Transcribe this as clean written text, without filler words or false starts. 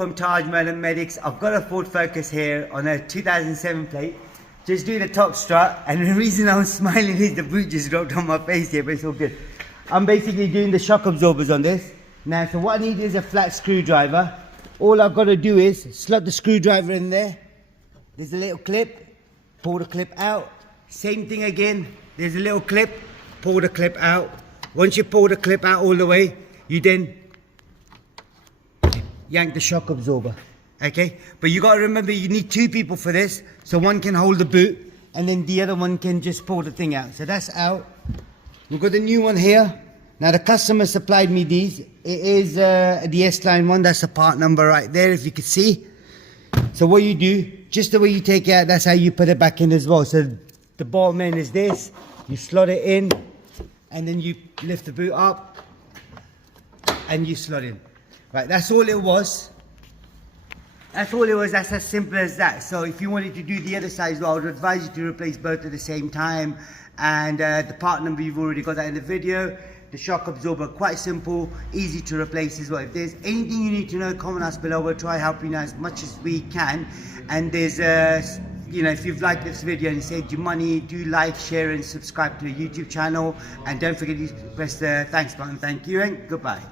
from Tajmotormedics. I've got a Ford Focus here on a 2007 plate. Just doing the top strut, and the reason I'm smiling is the boot just dropped on my face here, but it's all good. I'm basically doing the shock absorbers on this. Now, so what I need is a flat screwdriver. All I've got to do is slot the screwdriver in there. There's a little clip, pull the clip out. Same thing again, there's a little clip, pull the clip out. Once you pull the clip out all the way, you then yank the shock absorber, okay? But you got to remember, you need two people for this. So one can hold the boot, and then the other one can just pull the thing out. So that's out. We've got the new one here. Now the customer supplied me these. It is the S-Line one. That's the part number right there, if you can see. So what you do, just the way you take it out, that's how you put it back in as well. So the bottom end is this. You slot it in, and then you lift the boot up, and you slot in. Right, that's all it was. That's all it was. That's as simple as that. So if you wanted to do the other side as well, I would advise you to replace both at the same time. And the part number, you've already got that in the video. The shock absorber, quite simple, easy to replace as well. If there's anything you need to know, comment us below. We'll try helping you out as much as we can. And there's you know, if you've liked this video and it saved you money, do like, share and subscribe to the YouTube channel. And don't forget to press the thanks button. Thank you and goodbye.